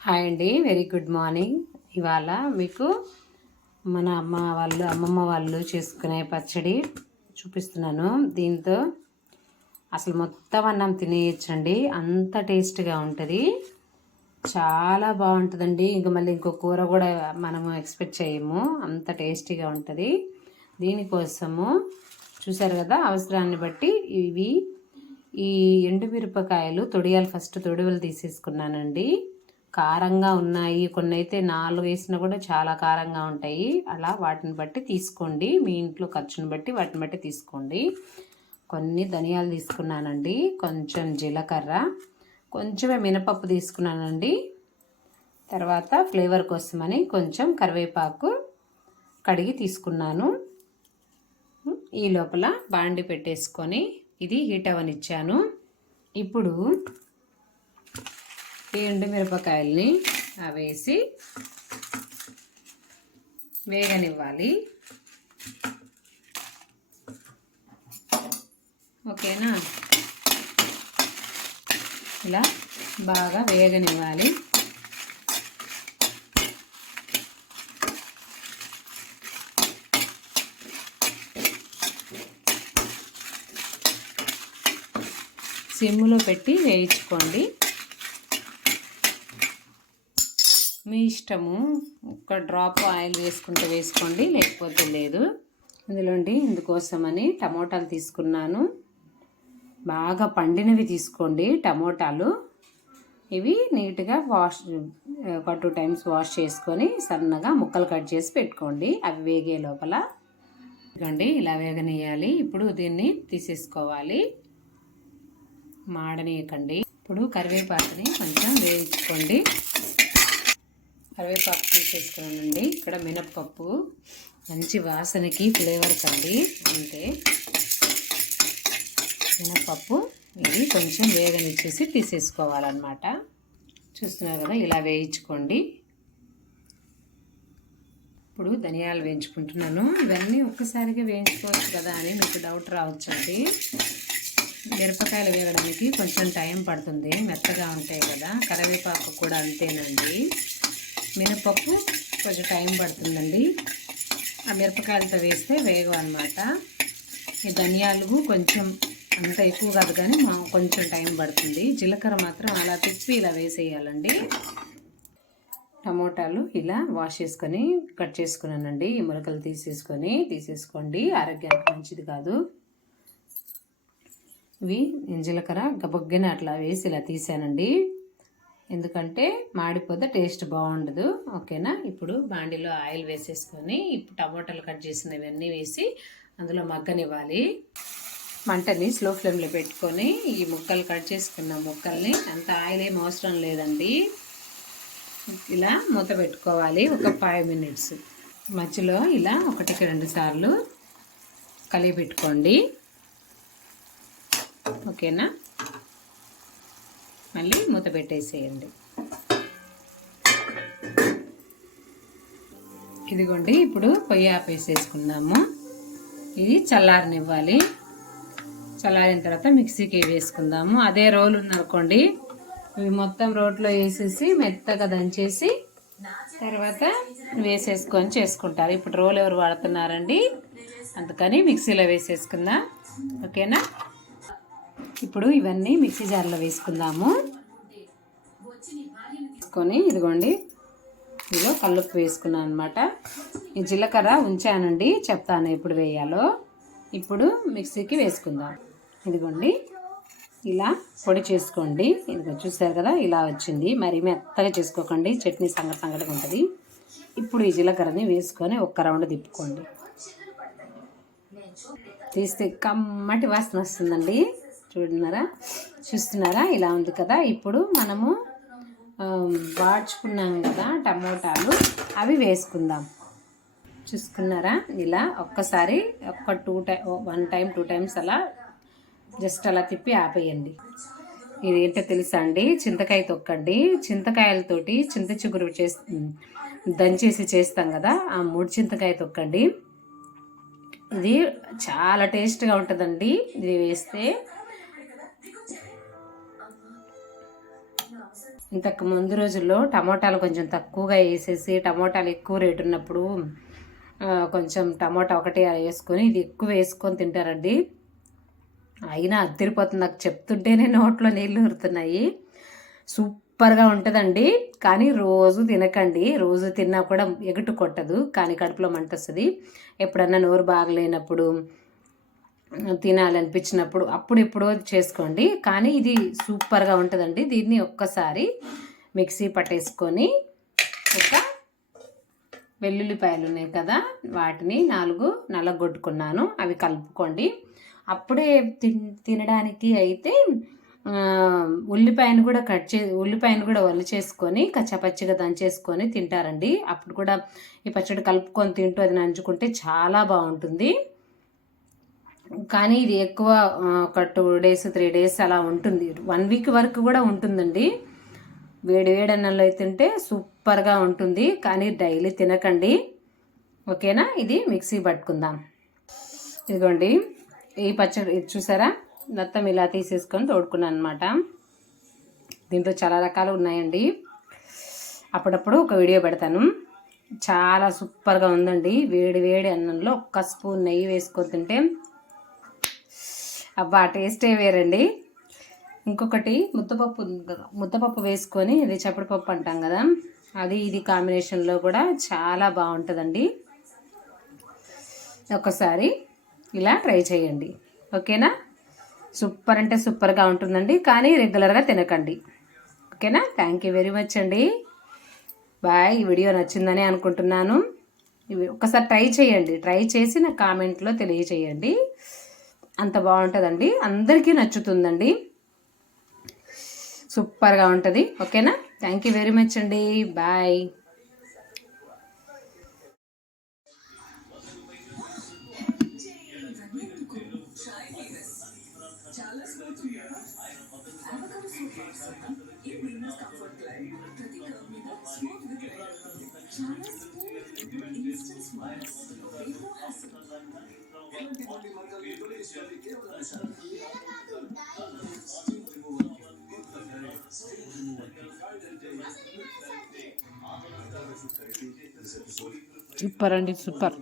Hi అండి very good morning. ఇవాళ మీకు మన అమ్మ వాళ్ళు అమ్మమ్మ వాళ్ళు చేసుకునే పచ్చడి చూపిస్తున్నాను. దీంతో అసలు మొత్తం అన్నం తినేయచ్చండి. అంత టేస్ట్గా ఉంటుంది. చాలా బాగుంటుందండి. ఇంకా మళ్ళీ ఇంకో కూర కూడా మనము ఎక్స్పెక్ట్ చేయము. అంత టేస్టీగా ఉంటుంది. దీనికోసము చూసారు కదా అవసరాన్ని బట్టి ఇవి ఈ ఎండుమిరపకాయలు తొడియాలు ఫస్ట్ తొడివలు తీసేసుకున్నానండి. కారంగా ఉన్నాయి. కొన్ని అయితే నాలుగు వేసినా కూడా చాలా కారంగా ఉంటాయి. అలా వాటిని బట్టి తీసుకోండి. మీ ఇంట్లో ఖర్చుని బట్టి వాటిని బట్టి తీసుకోండి. కొన్ని ధనియాలు తీసుకున్నానండి. కొంచెం జీలకర్ర కొంచెమే మినపప్పు తీసుకున్నానండి. తర్వాత ఫ్లేవర్ కోసమని కొంచెం కరివేపాకు కడిగి తీసుకున్నాను. ఈ లోపల బాండి పెట్టేసుకొని ఇది హీట్ అవనిచ్చాను ఇప్పుడు ఈ ఎండుమిరపకాయల్ని వేసి వేగనివ్వాలి. ఓకేనా? ఇలా బాగా వేగనివ్వాలి. సిమ్లో పెట్టి వేయించుకోండి. మీ ఇష్టము. ఒక డ్రాప్ ఆయిల్ వేసుకుంటే వేసుకోండి లేకపోతే లేదు. ఇందులోండి ఇందుకోసమని టమోటాలు తీసుకున్నాను. బాగా పండినవి తీసుకోండి టమోటాలు. ఇవి నీట్గా వాష్ ఒక టూ టైమ్స్ వాష్ చేసుకొని సన్నగా ముక్కలు కట్ చేసి పెట్టుకోండి. అవి వేగే లోపల. ఇదిగోండి ఇలా వేగనీయాలి ఇప్పుడు దీన్ని తీసేసుకోవాలి. మాడనీయకండి. ఇప్పుడు కరివేపాకుని కొంచెం వేయించుకోండి. కరివేపాకు తీసేసుకున్నానండి ఇక్కడ మినప్పప్పు మంచి వాసనకి ఫ్లేవర్ కండి. అంతే మినప్పప్పు ఇది కొంచెం వేగనిచ్చేసి తీసేసుకోవాలన్నమాట. చూస్తున్నారు కదా ఇలా వేయించుకోండి. ఇప్పుడు ధనియాలు వేయించుకుంటున్నాను. ఇవన్నీ ఒక్కసారిగా వేయించుకోవచ్చు కదా అని మీకు డౌట్ రావచ్చండి. మిరపకాయలు వేయడానికి కొంచెం టైం పడుతుంది. మెత్తగా ఉంటాయి కదా. కరివేపాకు కూడా అంతేనండి. మినపప్పు కొంచెం టైం పడుతుందండి. ఆ మిరపకాయలతో వేస్తే వేగం అనమాట ఈ ధనియాలు కొంచెం అంత ఎక్కువ కాదు కానీ మా కొంచెం టైం పడుతుంది. జీలకర్ర మాత్రం అలా తిప్పి ఇలా వేసేయాలండి. టమోటాలు ఇలా వాష్ చేసుకొని కట్ చేసుకున్నానండి. ఈ ములకలు తీసేసుకొని తీసేసుకోండి. ఆరోగ్యానికి మంచిది కాదు. ఇవి జీలకర్ర గబగ్గన అట్లా వేసి ఇలా తీసానండి. ఎందుకంటే మాడిపోతే టేస్ట్ బాగుండదు ఓకేనా? ఇప్పుడు బాండిలో ఆయిల్ వేసేసుకొని ఇప్పుడు టమాటాలు కట్ చేసినవన్నీ వేసి అందులో మగ్గనివ్వాలి. మంటని స్లో ఫ్లేమ్లో పెట్టుకొని ఈ ముక్కలు కట్ చేసుకున్న ముక్కల్ని అంత ఆయిల్ ఏం అవసరం లేదండి. ఇలా మూత పెట్టుకోవాలి ఒక ఫైవ్ మినిట్స్. మధ్యలో ఇలా ఒకటికి రెండు సార్లు కలిగి పెట్టుకోండి. ఓకేనా? మళ్ళీ మూత పెట్టేసేయండి. ఇదిగోండి ఇప్పుడు పొయ్యి ఆపేసేసుకుందాము. ఇది చల్లారనివ్వాలి. చల్లారిన తర్వాత మిక్సీకి వేసుకుందాము. అదే రోలు ఉందనుకోండి ఇవి మొత్తం రోట్లో వేసేసి మెత్తగా దంచేసి తర్వాత వేసేసుకొని చేసుకుంటారు. ఇప్పుడు రోల్ ఎవరు వాడుతున్నారండి? అందుకని మిక్సీలో వేసేసుకుందాం. ఓకేనా? ఇప్పుడు ఇవన్నీ మిక్సీ జార్లో వేసుకుందాము. వేసుకొని ఇదిగోండి ఇదిగో కల్లుప్పు వేసుకున్నాను అనమాట ఈ జీలకర్ర ఉంచానండి చెప్తాను ఎప్పుడు వేయాలో. ఇప్పుడు మిక్సీకి వేసుకుందాం. ఇదిగోండి ఇలా పొడి చేసుకోండి. ఇదిగో చూసారు కదా ఇలా వచ్చింది. మరి మెత్తగా చేసుకోకండి చట్నీ సంగటి సంగటిగా ఉంటుంది. ఇప్పుడు ఈ జీలకర్రని వేసుకొని ఒక్క రౌండ్ తిప్పుకోండి. తీస్తే కమ్మటి వాసన వస్తుందండి. చూడున్నారా? చూస్తున్నారా? ఇలా ఉంది కదా? ఇప్పుడు మనము వాడ్చుకున్నాం కదా టమోటాలు. అవి వేసుకుందాం. చూసుకున్నారా ఇలా ఒక్కసారి ఒక్క two time one time two times అలా జస్ట్ అలా తిప్పి ఆపేయండి. ఇది ఏంటో తెలుసా అండి? చింతకాయ తొక్కండి. చింతకాయలతోటి చింత చిగురు చేసి దంచేసి చేస్తాం కదా? ఆ మూడు చింతకాయ తొక్కండి. ఇది చాలా టేస్ట్గా ఉంటుందండి. ఇది వేస్తే ఇంతకు ముందు రోజుల్లో టమోటాలు కొంచెం తక్కువగా వేసేసి టమోటాలు ఎక్కువ రేటు ఉన్నప్పుడు కొంచెం టమోటా ఒకటి వేసుకొని ఇది ఎక్కువ వేసుకొని తింటారండి. అయినా అదిరిపోతుంది నాకు చెప్తుంటేనే నోట్లో నీళ్ళు ఊరుతున్నాయి. సూపర్గా ఉంటుందండి. కానీ రోజు తినకండి. రోజు తిన్నా కూడా ఎగుటు కొట్టదు. కానీ కడుపులో మంట వస్తుంది. ఎప్పుడన్నా నోరు బాగలేనప్పుడు తినాలనిపించినప్పుడు అప్పుడు ఎప్పుడో చేసుకోండి. కానీ ఇది సూపర్గా ఉంటుందండి. దీన్ని ఒక్కసారి మిక్సీ పట్టేసుకొని ఒక వెల్లుల్లిపాయలు ఉన్నాయి కదా వాటిని నాలుగు నలగొట్టుకున్నాను. అవి కలుపుకోండి. అప్పుడే తినడానికి అయితే ఉల్లిపాయను కూడా కట్ చే ఉల్లిపాయను కూడా ఒలి చేసుకొని కచ్చపచ్చిగా దంచేసుకొని తింటారండి. అప్పుడు కూడా ఈ పచ్చడి కలుపుకొని తింటూ అది నంచుకుంటే చాలా బాగుంటుంది. కానీ ఇది ఎక్కువ ఒక టూ డేస్ త్రీ డేస్ అలా ఉంటుంది. వన్ వీక్ వరకు కూడా ఉంటుందండి. వేడి వేడి అన్నంలో అయితే తింటే సూపర్గా ఉంటుంది. కానీ డైలీ తినకండి. ఓకేనా? ఇది మిక్సీ పట్టుకుందాం. ఇదిగోండి. ఈ పచ్చడి ఇది చూసారా? మొత్తం ఇలా తీసేసుకొని తోడుకున్నాను అనమాట దీంట్లో చాలా రకాలు ఉన్నాయండి. అప్పుడప్పుడు ఒక వీడియో పెడతాను. చాలా సూపర్గా ఉందండి. వేడి వేడి అన్నంలో ఒక్క స్పూన్ నెయ్యి వేసుకొని తింటే అబ్బా టేస్టే వేరండి. ఇంకొకటి ముద్దపప్పు ముద్దపప్పు వేసుకొని ఇది చప్పడిపప్పు అంటాం కదా. అది ఇది కాంబినేషన్లో కూడా చాలా బాగుంటుందండి. ఒకసారి ఇలా ట్రై చేయండి. ఓకేనా? సూపర్ అంటే సూపర్గా ఉంటుందండి కానీ రెగ్యులర్గా తినకండి. ఓకేనా? థ్యాంక్ యూ వెరీ మచ్ అండి. బాయ్ ఈ వీడియో నచ్చిందని అనుకుంటున్నాను. ఒకసారి ట్రై చేయండి. ట్రై చేసి నా కామెంట్లో తెలియచేయండి అంత బాగుంటుందండి. అందరికీ నచ్చుతుందండి. సూపర్గా ఉంటుంది. ఓకేనా? థ్యాంక్ యూ వెరీ మచ్ అండి. బాయ్ సూపర్ అండి సూపర్